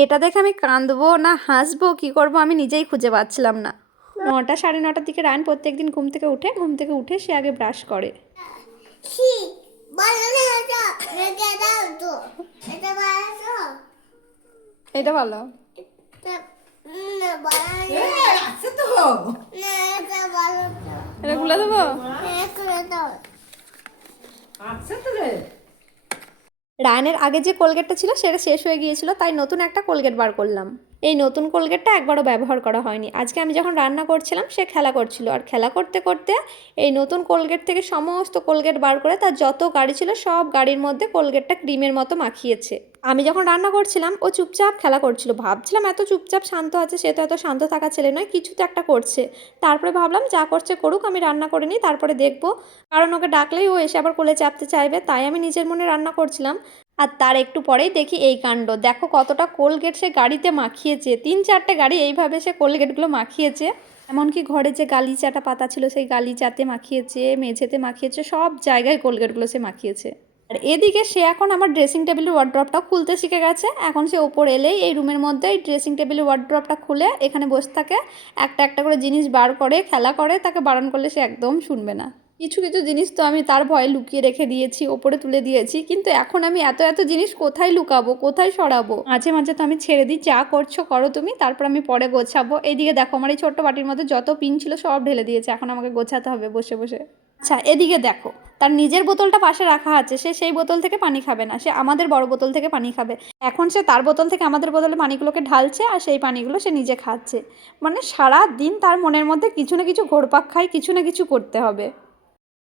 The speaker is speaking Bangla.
এটা দেখে আমি কাঁদবো না হাসবো কি করব আমি নিজেই খুঁজে পাচ্ছিলাম না। 9টা 9:30টার দিকে রায়ন প্রত্যেকদিন ঘুম থেকে উঠে সে আগে ব্রাশ করে। এটা ভালো এটা খুলে দেবো। রায়নের আগে যে কোলগেটটা ছিল সেটা শেষ হয়ে গিয়েছিল, তাই নতুন একটা কোলগেট বার করলাম। এই নতুন কোলগেটটা একবারও ব্যবহার করা হয়নি। আজকে আমি যখন রান্না করছিলাম সে খেলা করছিল, আর খেলা করতে করতে এই নতুন কোলগেট থেকে সমস্ত কোলগেট বার করে তার যত গাড়ি ছিল সব গাড়ির মধ্যে কোলগেটটা ক্রিমের মতো মাখিয়েছে। আমি যখন রান্না করছিলাম ও চুপচাপ খেলা করছিল, ভাবছিলাম এত চুপচাপ শান্ত আছে, সে তো এত শান্ত থাকা ছেলে নয়, কিছু তো একটা করছে। তারপরে ভাবলাম যা করছে করুক, আমি রান্না করে নিই তারপরে দেখবো, কারণ ওকে ডাকলেই ও এসে আবার কোলে চাপতে চাইবে, তাই আমি নিজের মনে রান্না করছিলাম। আর তার একটু পরেই দেখি এই কাণ্ড, দেখো কতটা কোলগেট সে গাড়িতে মাখিয়েছে। 3-4টে গাড়ি এইভাবে সে কোলগেটগুলো মাখিয়েছে। এমনকি ঘরে যে গালিচাটা পাতা ছিল সেই গালিচাতে মাখিয়েছে, মেঝেতে মাখিয়েছে, সব জায়গায় কোলগেটগুলো সে মাখিয়েছে। আর এদিকে সে এখন আমার ড্রেসিং টেবিলের ওয়ার্ড্রপটাও খুলতে শিখে গেছে। এখন সে ওপর এলেই এই রুমের মধ্যে এই ড্রেসিং টেবিলের ওয়ার্ড্রপটা খুলে এখানে বসে থাকে, একটা একটা করে জিনিস বার করে খেলা করে। তাকে বারণ করলে সে একদম শুনবে না। কিছু কিছু জিনিস তো আমি তার ভয়ে লুকিয়ে রেখে দিয়েছি, ওপরে তুলে দিয়েছি, কিন্তু এখন আমি এত এত জিনিস কোথায় লুকাবো, কোথায় সরাবো? মাঝে মাঝে তো আমি ছেড়ে দিই, যা করছো করো তুমি, তারপর আমি পরে গোছাবো। এইদিকে দেখো আমার এই ছোট্ট বাটির মধ্যে যত পিন ছিল সব ঢেলে দিয়েছে, এখন আমাকে গোছাতে হবে বসে বসে। আচ্ছা এদিকে দেখো, তার নিজের বোতলটা পাশে রাখা আছে, সে সেই বোতল থেকে পানি খাবে না, সে আমাদের বড় বোতল থেকে পানি খাবে। এখন সে তার বোতল থেকে আমাদের বোতলে পানিগুলোকে ঢালছে, আর সেই পানিগুলো সে নিজে খাচ্ছে। মানে সারা দিন তার মনের মধ্যে কিছু না কিছু ঘোরপাক খায়, কিছু না কিছু করতে হবে।